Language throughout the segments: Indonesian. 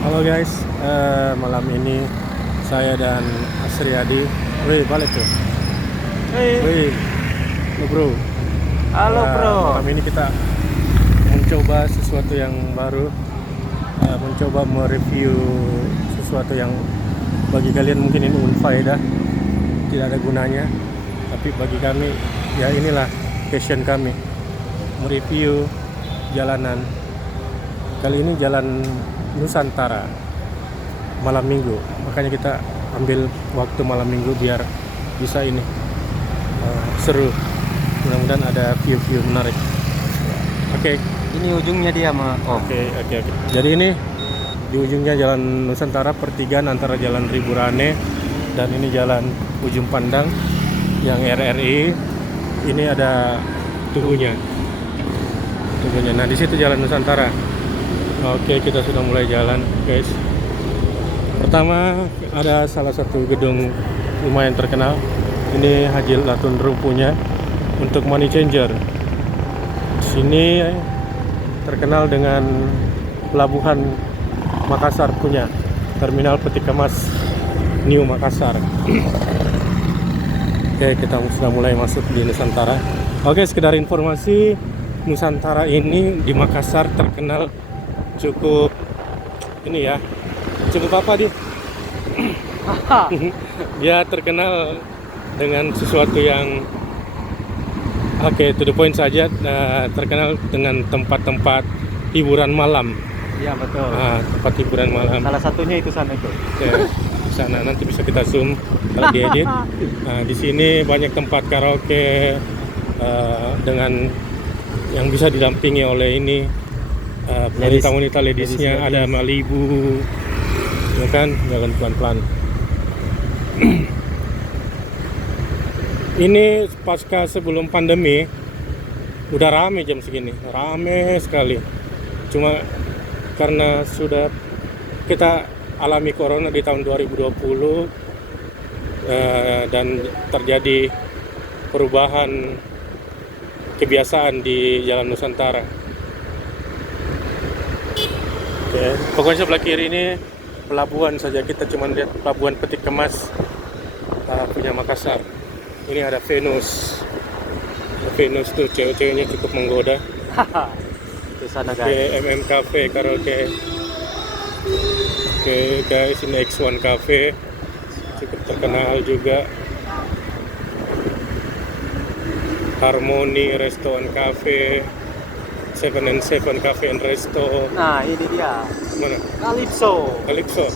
Halo guys, malam ini saya dan Asriadi, wih balik tuh, Hei, wih, lu bro. halo bro. Malam ini kita mencoba sesuatu yang baru, mencoba mereview sesuatu yang bagi kalian mungkin ini unfaedah, tidak ada gunanya, tapi bagi kami ya inilah passion kami, mereview jalanan. Kali ini jalan Nusantara malam minggu, makanya kita ambil waktu malam minggu biar bisa ini seru, mudah-mudahan ada view-view menarik. Oke. Ini ujungnya dia mah. Oke. Jadi ini di ujungnya jalan Nusantara, pertigaan antara jalan Riburane dan ini jalan Ujung Pandang yang RRI. Ini ada tubuhnya. Nah di situ jalan Nusantara. Oke, kita sudah mulai jalan, guys. Pertama ada salah satu gedung lumayan terkenal. Ini Haji Latun punya untuk money changer. Sini terkenal dengan pelabuhan Makassar punya terminal peti kemas New Makassar. Oke, kita sudah mulai masuk di Nusantara. Oke, sekedar informasi, Nusantara ini di Makassar terkenal cukup ini ya, cukup apa dia? Dia terkenal dengan sesuatu yang to the point saja, terkenal dengan tempat-tempat hiburan malam. Iya betul. Tempat hiburan malam. Salah satunya itu sana itu. Oke, di sana nanti bisa kita zoom kalau diedit. Di sini banyak tempat karaoke dengan yang bisa didampingi oleh ini wanita-wanita ladiesnya, ada Malibu, ya kan, jalan pelan-pelan. Ini pasca sebelum pandemi udah rame jam segini, rame sekali. Cuma karena sudah kita alami corona di tahun 2020 dan terjadi perubahan kebiasaan di Jalan Nusantara. Oke, pokoknya sebelah kiri ini pelabuhan saja, kita cuma lihat pelabuhan peti kemas punya Makassar. Ini ada Venus. Venus tuh cewek-ceweknya cukup menggoda. Itu sana Oke, guys. MM Cafe karaoke. Oke guys, ini X1 Cafe cukup terkenal juga. Harmony Restoran Cafe, 7&7 Cafe and Resto. Nah ini dia. Mana? Calypso. Calypso.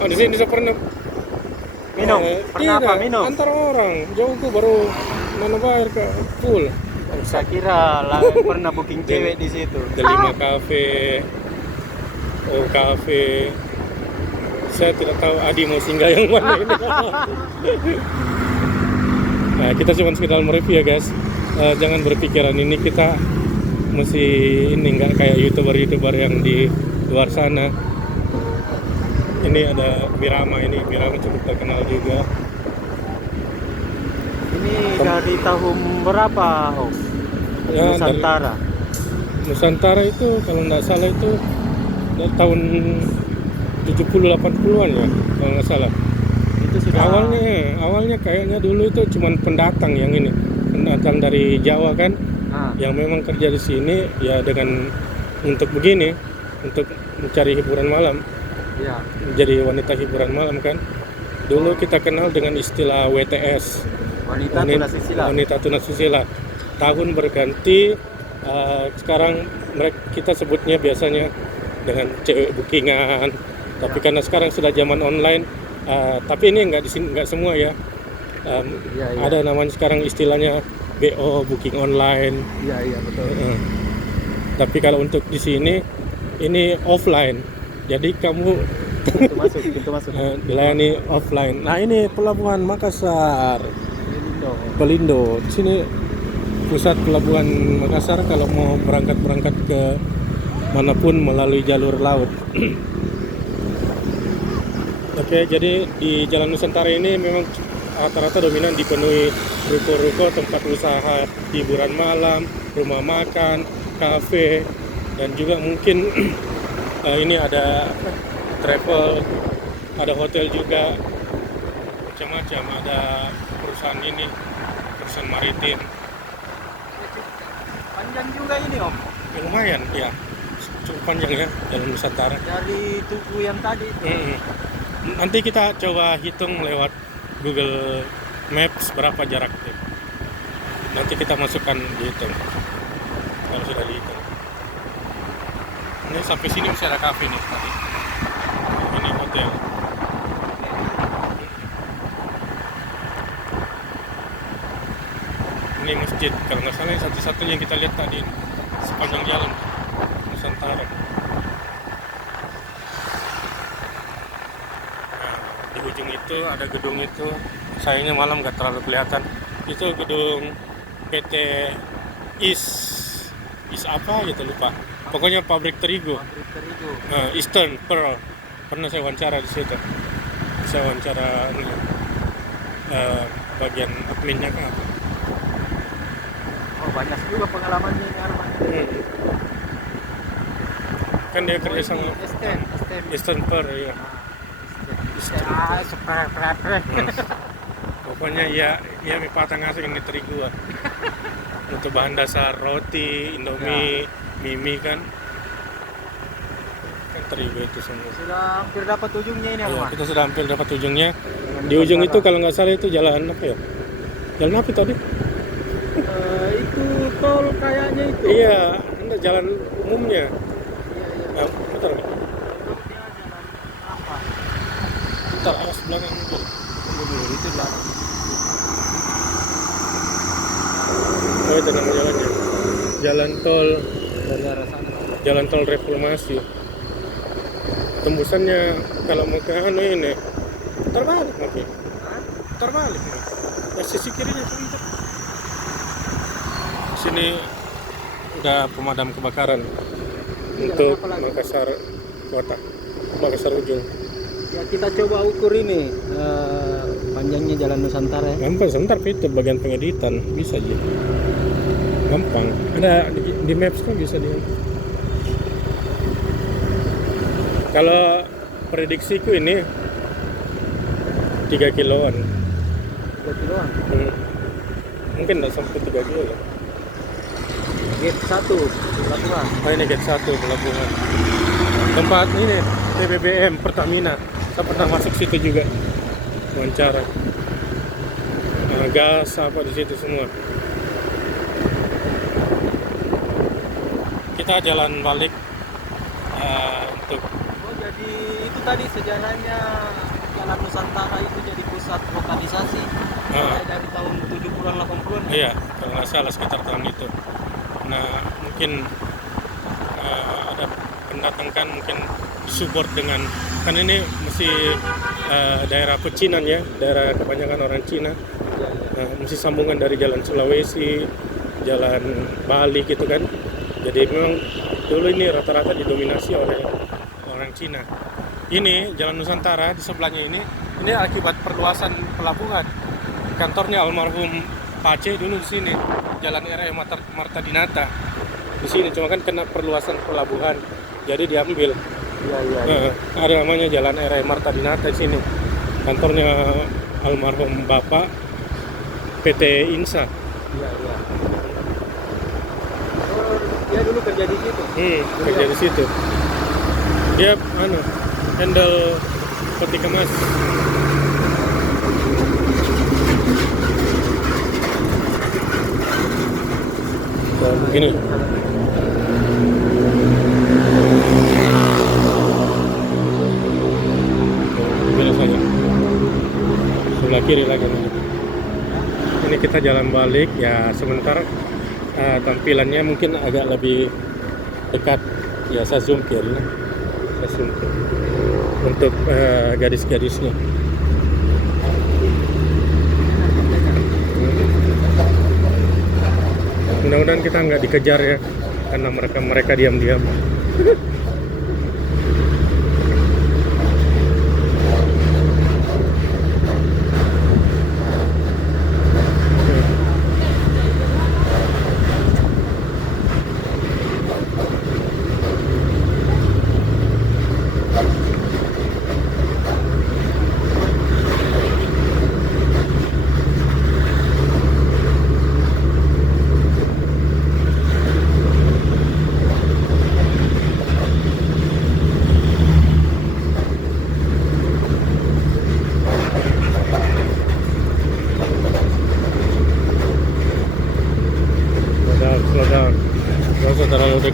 Di sini saya pernah Minum. Pernah apa tidak, minum? antar orang jauhku baru mana bayar ke full. Saya kira pernah booking cewek di situ. Delima Cafe, O Cafe. Saya tidak tahu Adi mau singgah yang mana ini. Nah, kita cuma sekedar mereview ya guys. Jangan berpikiran ini kita mesti ini, nggak kayak youtuber yang di luar sana. Ini ada Birama cukup terkenal juga. Ini dari tahun berapa? Ya, Nusantara. Nusantara itu kalau nggak salah itu dari tahun 70-80-an ya kalau nggak salah. Itu sudah. Awalnya kayaknya dulu itu cuman pendatang yang ini, pendatang dari Jawa kan, yang memang kerja di sini ya dengan untuk begini, untuk mencari hiburan malam. Ya. Jadi wanita hiburan malam kan. Dulu kita kenal dengan istilah WTS, wanita tunasusila. Tahun berganti, sekarang kita sebutnya biasanya dengan cewek bookingan. Tapi karena sekarang sudah zaman online, tapi ini nggak semua ya. Ada namanya sekarang istilahnya BO, booking online. Iya betul. Tapi kalau untuk di sini ini offline. Jadi kamu Pintu masuk. dilayani offline. Nah ini pelabuhan Makassar, Pelindo. Di sini pusat pelabuhan Makassar kalau mau berangkat ke manapun melalui jalur laut. Oke, jadi di Jalan Nusantara ini memang rata-rata dominan dipenuhi ruko-ruko, tempat usaha hiburan malam, rumah makan, kafe, dan juga mungkin ini ada travel, ada hotel juga, macam-macam. Ada perusahaan ini, perusahaan maritim. Panjang juga ini Om. Ya, lumayan ya, cukup panjang ya Jalan Nusantara. Dari tugu yang tadi itu. Nanti kita coba hitung lewat Google Maps berapa jaraknya. Nanti kita masukkan dihitung kalau sudah dihitung. Ini sampai sini masih ada kafe nih tadi. Ini hotel. Ini masjid, kalau nggak salah yang satu-satunya yang kita lihat tadi sepanjang jalan Nusantara. Nah, di ujung itu ada gedung itu, sayangnya malam nggak terlalu kelihatan. Itu gedung PT Is apa gitu lupa. Pokoknya pabrik terigu. Pabrik terigu. Eastern Pearl. Pernah saya wawancara di situ. Saya wawancara bagian adminnya kan. Oh, banyak juga pengalamannya ini Arman. Kan dia kerja sama Eastern. Eastern Pearl ya. Seperti Pokoknya ya mipatang asing ini terigu. Untuk bahan dasar roti, Indomie, mie kan terigu itu semua. sudah hampir dapat ujungnya ini Ya, Arman. kita sudah hampir dapat ujungnya. Di ujung itu kalau nggak salah itu jalan apa ya? Jalan apa tadi? Itu tol kayaknya itu. Iya, itu jalan umumnya. Nah, putar nih. Apa? Putar awas belakang mobil. Itu belakang. Oh, itu nama jalannya. Jalan tol, Dari arah sana. jalan tol Reformasi. Tembusannya kalau mau ke anu ini, putar balik nanti. Putar balik nih. Ya, sisi kirinya sebentar. Sini udah pemadam kebakaran untuk apa lagi? Makassar kota, Makassar ujung. Ya kita coba ukur ini panjangnya Jalan Nusantara ya. Gampang, sebentar itu bagian pengeditan bisa aja. Gampang. Ada di Maps kan bisa dia. Kalau prediksiku ini 3 kiloan. 3 kiloan. Mungkin nggak sampai 3 kilo ya. Gate 1 pelabuhan. Oh, ini gate 1 pelabuhan. Tempat ini TBBM Pertamina. Saya pernah masuk situ juga. Wawancara. Gas apa di situ semua. Kita jalan balik untuk Oh jadi itu tadi sejarahnya Jalan Nusantara itu jadi pusat lokalisasi mulai dari tahun 70-an 80-an. iya, kalau nggak salah sekitar tahun itu. Nah, mungkin ada pendatangkan mungkin support dengan kan ini masih daerah pecinan ya, daerah kebanyakan orang Cina. Nah, mesti sambungan dari jalan Sulawesi, jalan Bali gitu kan. Jadi memang dulu ini rata-rata didominasi oleh orang Cina. Ini Jalan Nusantara di sebelahnya ini akibat perluasan pelabuhan. Kantornya almarhum Pace dulu di sini, Jalan RE Marta Dinata. Di sini cuma kan kena perluasan pelabuhan, jadi diambil. Iya. Ada namanya Jalan RE Marta Dinata di sini. Kantornya almarhum Bapak PT Insa. Iya. Oh, dia dulu kerja di situ. Kerja di situ. Dia handle peti kemas. Begini. Begini saja. Sebelah kiri lagi. Ini kita jalan balik ya, sementara tampilannya mungkin agak lebih dekat ya, saya zoom kiri. Saya zoom kiri. Untuk garis-garisnya. Mudah-mudahan kita nggak dikejar ya, karena mereka diam-diam.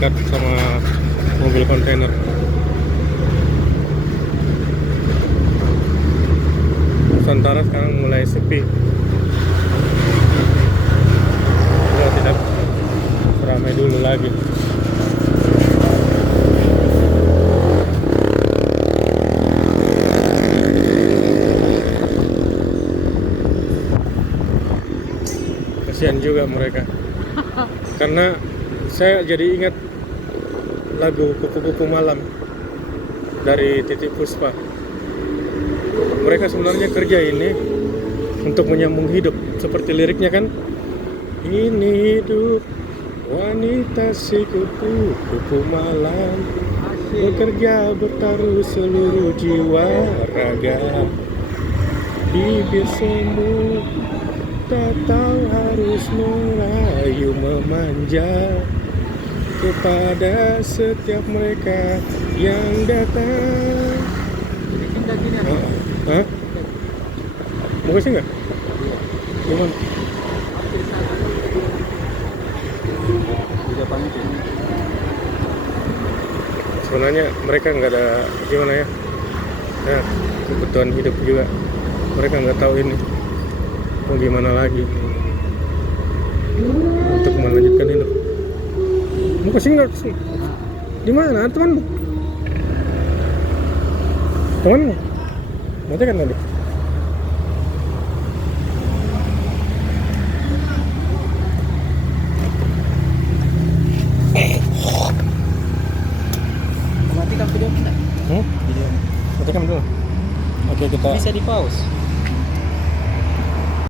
dekat sama mobil kontainer. Nusantara sekarang mulai sepi. Sudah tidak ramai dulu lagi. Kasihan juga mereka. Karena saya jadi ingat lagu Kupu-Kupu Malam dari Titiek Puspa. Mereka sebenarnya kerja ini untuk menyambung hidup, seperti liriknya kan. Ini hidup wanita si kupu-kupu malam, bekerja bertaruh seluruh jiwa raga, bibir semu tak tahu harus merayu memanja kepada setiap mereka yang datang. Indah gini apa? Hah? Mau kesini nggak? Gimana? Hampir sana. Di depan itu. Sebenarnya mereka nggak ada gimana ya? Ya, kebutuhan hidup juga. Mereka nggak tahu ini mau gimana lagi untuk melanjutkan hidup. Mau kesini nggak? Kesini? Di mana? Temanmu? Temanmu? Nanti kan tadi. Matikan video kita. Matikan dulu. Oke, kita Bisa di pause.